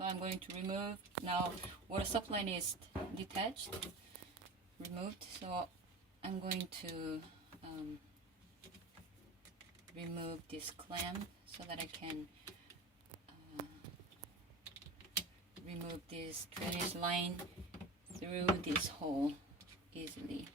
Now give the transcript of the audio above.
So I'm going to remove. Now water supply is detached, removed. So I'm going to remove this clamp so that I can remove this drainage line through this hole easily.